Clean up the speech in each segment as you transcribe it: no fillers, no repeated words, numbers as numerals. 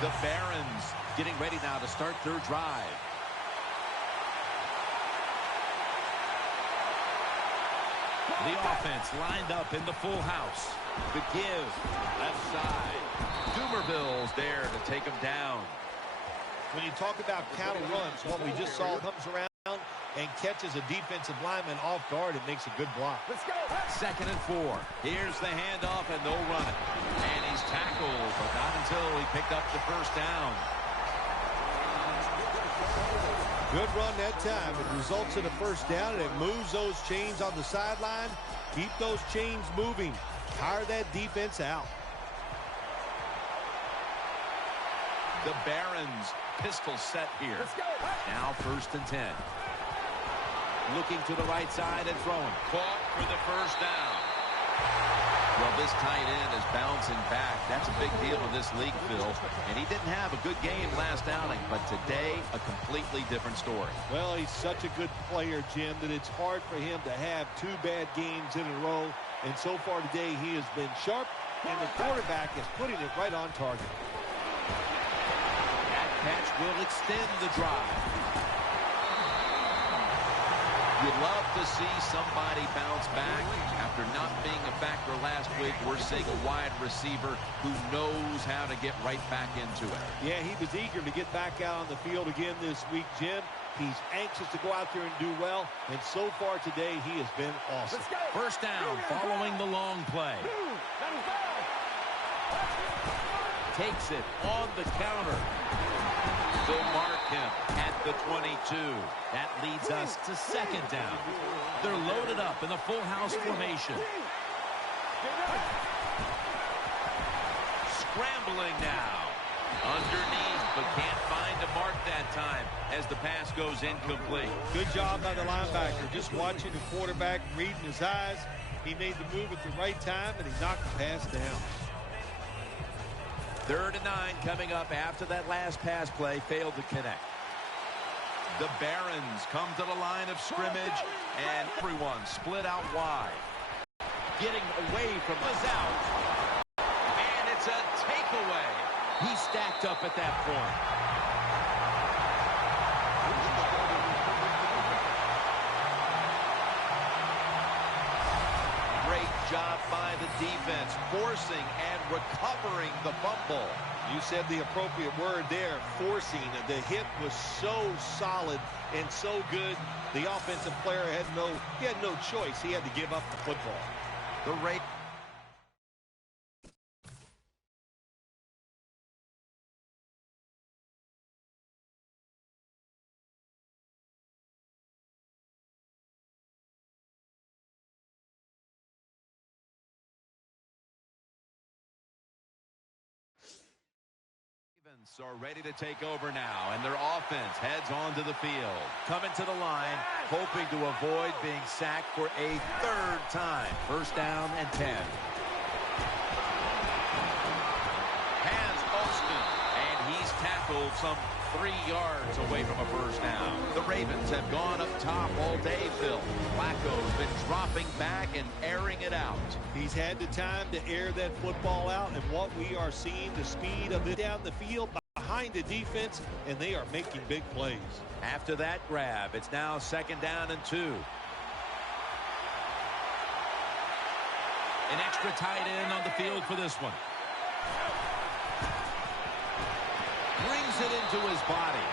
The Barons getting ready now to start their drive. The offense lined up in the full house. The give, left side. Doomerville's there to take him down. When you talk about counter runs, what we just saw comes around and catches a defensive lineman off guard and makes a good block. Let's go. 2nd and 4. Here's the handoff, and they'll run it. And he's tackled, but not until he picked up the first down. Good run that time. It results in a first down, and it moves those chains on the sideline. Keep those chains moving. Tire that defense out. The Barons pistol set here. Let's go. Now 1st and 10. Looking to the right side and throwing. Caught for the first down. Well, this tight end is bouncing back. That's a big deal in this league, Phil. And he didn't have a good game last outing, but today, a completely different story. Well, he's such a good player, Jim, that it's hard for him to have 2 bad games in a row. And so far today, he has been sharp, and the quarterback is putting it right on target. That catch will extend the drive. You'd love to see somebody bounce back. After not being a factor last week, we're seeing a wide receiver who knows how to get right back into it. Yeah, he was eager to get back out on the field again this week, Jim. He's anxious to go out there and do well, and so far today, he has been awesome. First down following the long play. Takes it on the counter. They'll mark him at the 22. That leads us to 2nd down. They're loaded up in the full house formation. Scrambling now. Underneath, but can't find a mark that time as the pass goes incomplete. Good job by the linebacker. Just watching the quarterback, reading his eyes. He made the move at the right time, and he knocked the pass down. 3rd and 9 coming up after that last pass play failed to connect. The Barons come to the line of scrimmage, and everyone split out wide. Getting away from us out. And it's a takeaway. He stacked up at that point. Job by the defense, forcing and recovering the fumble. You said the appropriate word there, forcing. The hit was so solid and so good. The offensive player had no choice. He had to give up the football. The rate. Are ready to take over now, and their offense heads onto the field. Coming to the line, hoping to avoid being sacked for a 3rd time. First down and 10. Has Austin, and he's tackled some 3 yards away from a first down. The Ravens have gone up top all day, Phil. Flacco's been dropping back and airing it out. He's had the time to air that football out, and what we are seeing, the speed of it down the field behind the defense, and they are making big plays. After that grab, it's now 2nd down and 2. An extra tight end on the field for this one. Brings it into his body.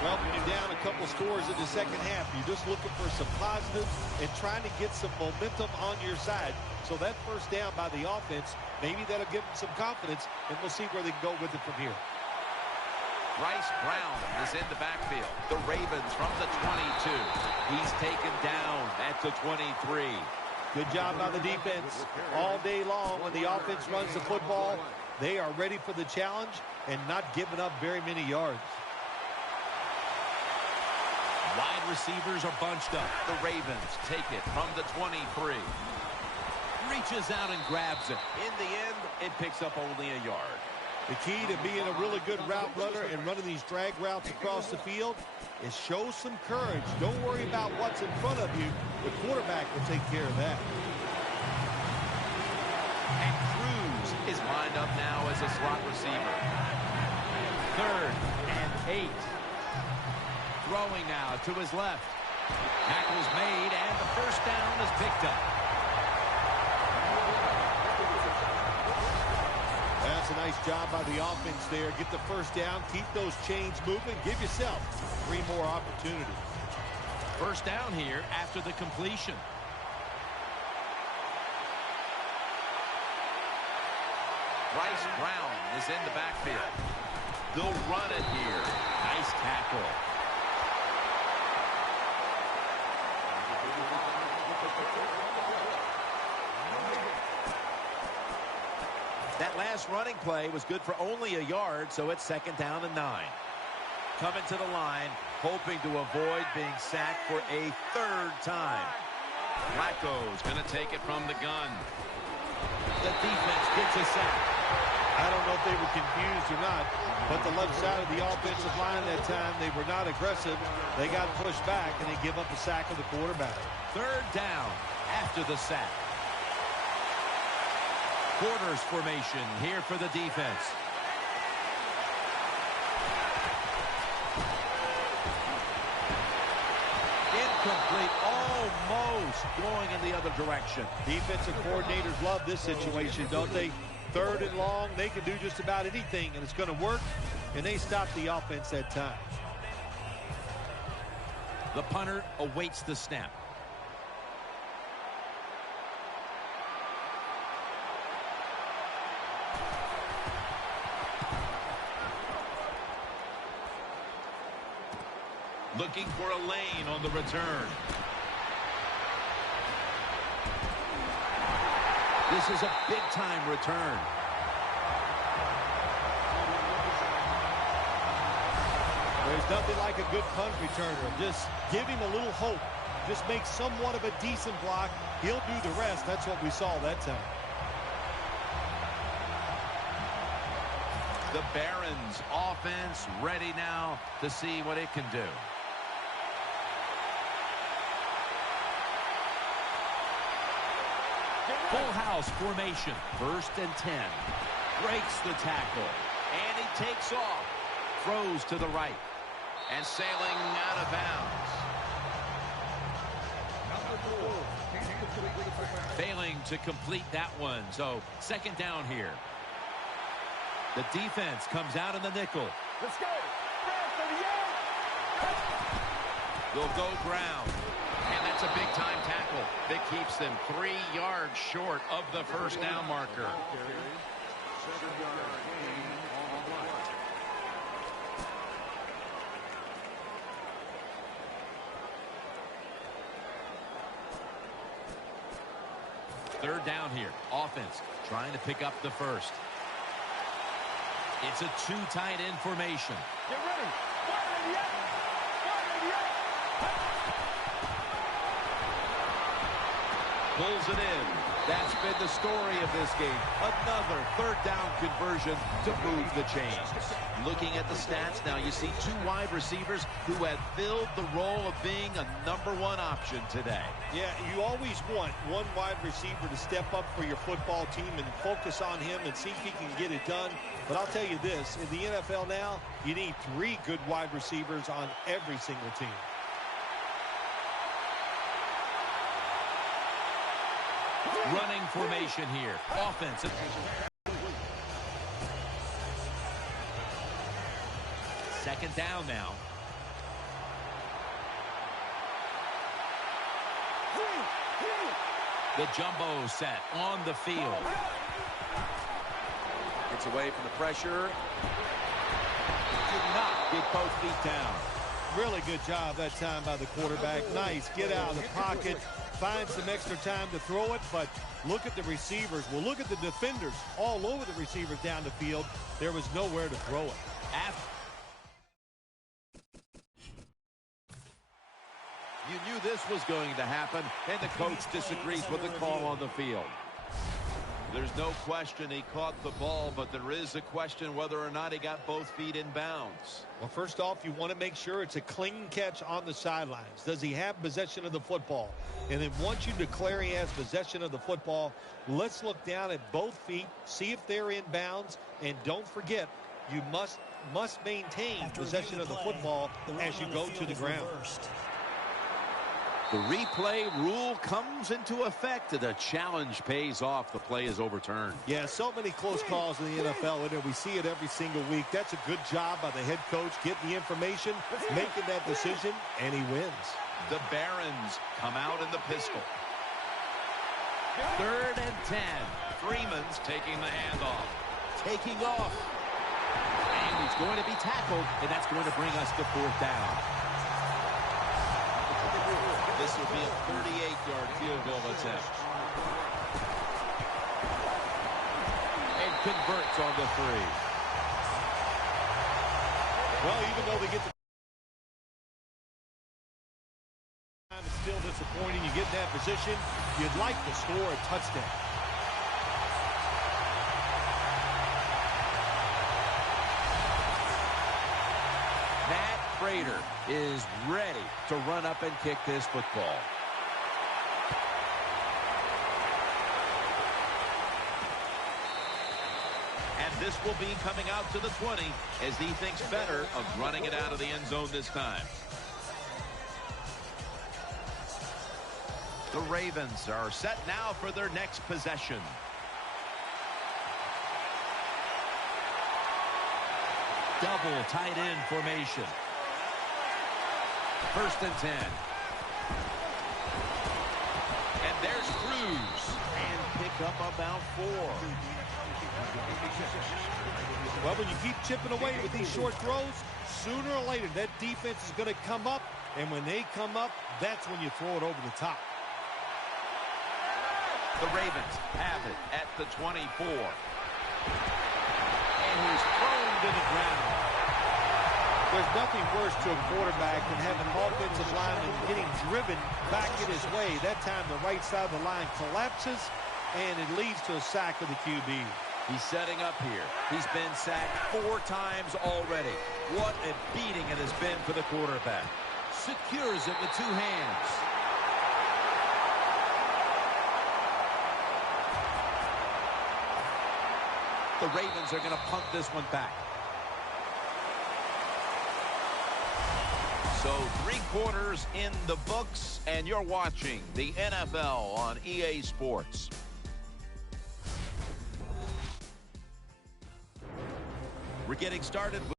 Well, when you're down a couple scores in the second half, you're just looking for some positives and trying to get some momentum on your side. So that first down by the offense, maybe that'll give them some confidence, and we'll see where they can go with it from here. Bryce Brown is in the backfield. The Ravens from the 22. He's taken down at the 23. Good job by the defense. All day long when the offense runs the football, they are ready for the challenge and not giving up very many yards. Wide receivers are bunched up. The Ravens take it from the 23. Reaches out and grabs it. In the end, it picks up only a yard. The key to being a really good route runner and running these drag routes across the field is show some courage. Don't worry about what's in front of you. The quarterback will take care of that. And Cruz is lined up now as a slot receiver. 3rd and 8. Throwing now to his left. Tackle's made, and the first down is picked up. That's a nice job by the offense there. Get the first down, keep those chains moving, give yourself 3 more opportunities. First down here after the completion. Bryce Brown is in the backfield. They'll run it here. Nice tackle. That last running play was good for only a yard, so it's 2nd down and 9. Coming to the line, hoping to avoid being sacked for a 3rd time. Flacco's going to take it from the gun. The defense gets a sack. I don't know if they were confused or not, but the left side of the offensive line that time, they were not aggressive. They got pushed back, and they give up a sack of the quarterback. 3rd down after the sack. Quarters formation here for the defense. Incomplete, almost going in the other direction. Defensive coordinators love this situation, don't they? 3rd and long, they can do just about anything, and it's going to work, and they stop the offense that time. The punter awaits the snap. Looking for a lane on the return. This is a big-time return. There's nothing like a good punt returner. Just give him a little hope. Just make somewhat of a decent block. He'll do the rest. That's what we saw that time. The Barons offense ready now to see what it can do. Full house formation. 1st and 10. Breaks the tackle. And he takes off. Throws to the right. And sailing out of bounds. Failing to complete that one. So 2nd down here. The defense comes out in the nickel. Let's go. They'll go ground. And that's a big-time tackle that keeps them 3 yards short of the first down marker. Third down here. Offense trying to pick up the first. It's a 2 tight end formation. Get ready. Pulls it in. That's been the story of this game. Another 3rd down conversion to move the chains. Looking at the stats now, you see 2 wide receivers who have filled the role of being a #1 option today. Yeah, you always want one wide receiver to step up for your football team and focus on him and see if he can get it done. But I'll tell you this, in the NFL now, you need 3 good wide receivers on every single team. Running formation here. Offensive. Second down now. The jumbo set on the field. Gets away from the pressure. Did not get both feet down. Really good job that time by the quarterback. Nice. Get out of the pocket. Find some extra time to throw it, but look at the receivers. Well, look at the defenders all over the receivers down the field. There was nowhere to throw it. You knew this was going to happen, and the coach disagrees with the call on the field. There's no question he caught the ball, but there is a question whether or not he got both feet in bounds. Well, first off, you want to make sure it's a clean catch on the sidelines. Does he have possession of the football? And then once you declare he has possession of the football, let's look down at both feet, see if they're in bounds, and don't forget, you must maintain possession of the football as you go to the ground. The replay rule comes into effect. The challenge pays off. The play is overturned. Yeah, so many close calls in the NFL, and we see it every single week. That's a good job by the head coach getting the information, making that decision, and he wins. The Barons come out in the pistol. 3rd and 10. Freeman's taking the handoff. Taking off. And he's going to be tackled, and that's going to bring us to 4th down. This will be a 38-yard field goal attempt. And converts on the 3. Well, even though they get the time, it's still disappointing. You get in that position, you'd like to score a touchdown. Prater is ready to run up and kick this football. And this will be coming out to the 20 as he thinks better of running it out of the end zone this time. The Ravens are set now for their next possession. Double tight end formation. 1st and 10. And there's Cruz. And pick up about 4. Well, when you keep chipping away with these short throws, sooner or later that defense is going to come up. And when they come up, that's when you throw it over the top. The Ravens have it at the 24. And he's thrown to the ground. There's nothing worse to a quarterback than having an offensive lineman getting driven back in his way. That time the right side of the line collapses, and it leads to a sack of the QB. He's setting up here. He's been sacked 4 times already. What a beating it has been for the quarterback. Secures it with 2 hands. The Ravens are going to punt this one back. So 3 quarters in the books, and you're watching the NFL on EA Sports. We're getting started with